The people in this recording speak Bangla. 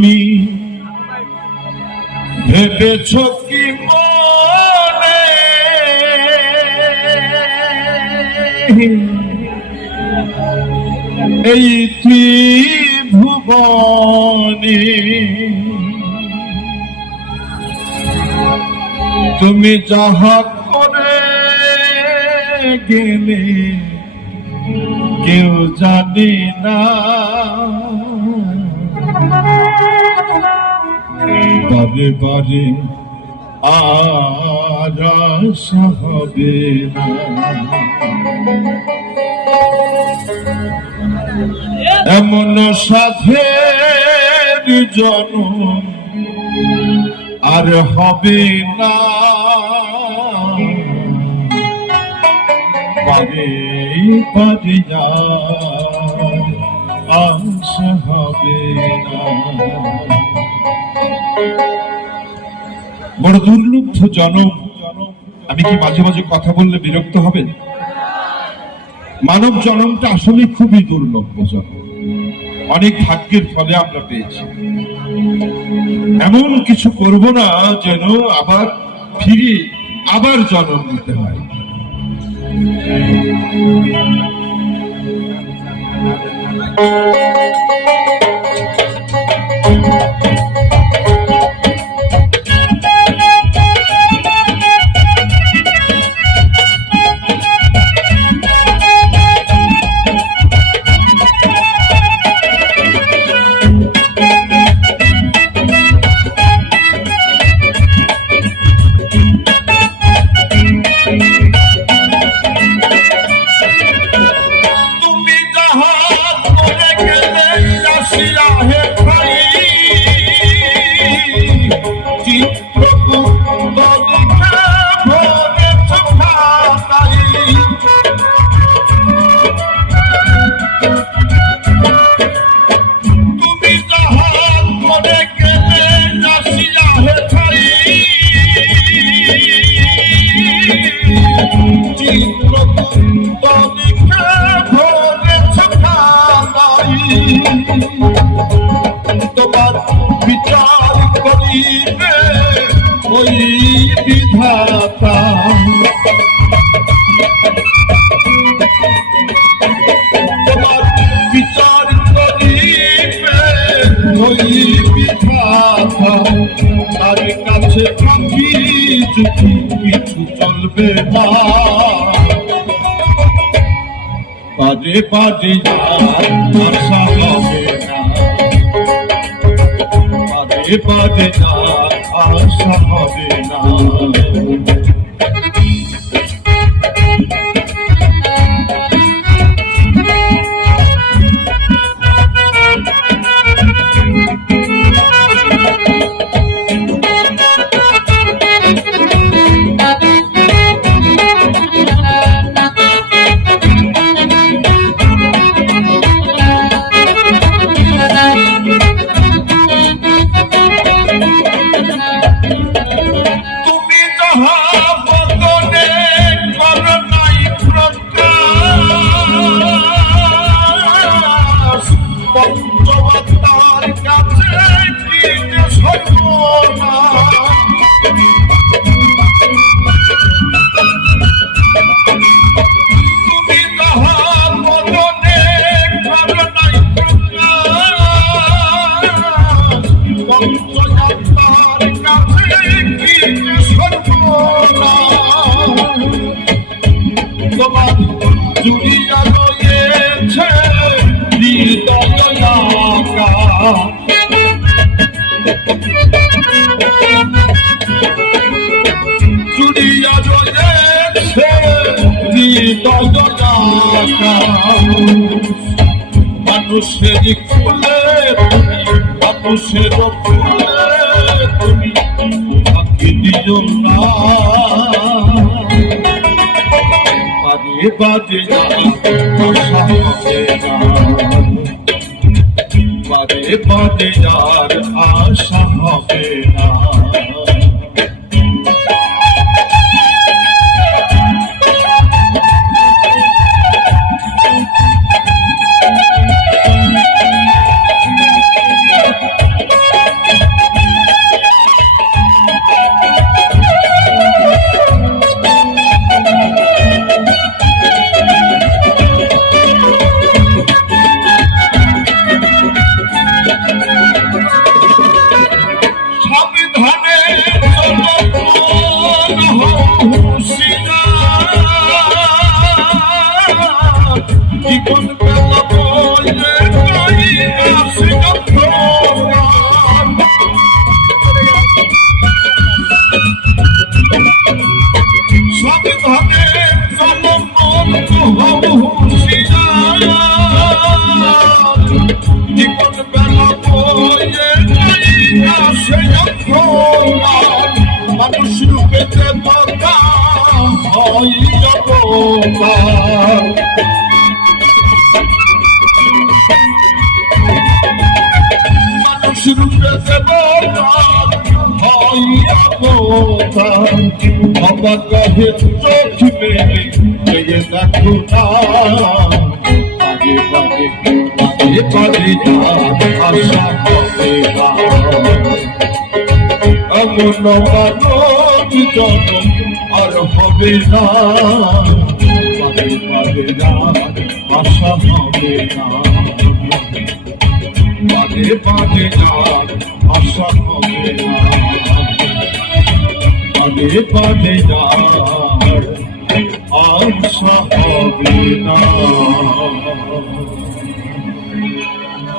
তুমি ভেবেছ কি মনে এই ত্রিভুবনে তুমি যাহা করে গেলে কেউ জানি না, বারে বারে আর আশা হবে না। এমন সাধের জন্ম আর হবে না, পারে পারে আশা হবে না। বড় দুর্লভ জনম। আমি কি মাঝে মাঝে কথা বললে বিরক্ত হবেন? মানব জনমটা আসলে খুবই দুর্লভ জনম, অনেক ভাগ্যের ফলে আমরা পেয়েছি। এমন কিছু করব না যেন আবার ফিরে আবার জন্ম নিতে হয়। তোমার বিচার করিবে ওই বিধাতা, তোমার বিচার করিবে ওই বিধাতা। তার কাছে ফাঁকি ঝুঁকি কিছু চলবে না, পারে পারে আশা হবে না, পারে পারে আশা হবে না। তোমার জুড়িয়া রয়েছে হৃদয় আকাশ, জুড়িয়া রয়েছে হৃদয় আকাশ। মানুষের ফুলে তুমি, মানুষের ফুলে তুমি ফাঁকি দিও না, পারে পারে আশা হবে না, পারে পারে আর আশা হবে না। সাবধানে জনগণ হুঁশিয়ার, জীবন বেলা বলে যাই আসে যন্ত্রণা। সাবধানে জনগণ হুঁশিয়ার, জীবন বেলা বলে যাই আসে যন্ত্রণা। মানুষ রূপে দেবতা হয় অবতার, মানুষ রূপে দেবতা হয় অবতার। অবাক হয়ে চোখ মেলে চেয়ে দেখো না, আগে বাগে আগে বাগে যা আশা হবে না। এমন মানব জন্ম আর হবে না, পারে পারে রাত আশা হবে না, পারে পারে রাত আশা হবে না, পারে পারে রাত আশা হবে না।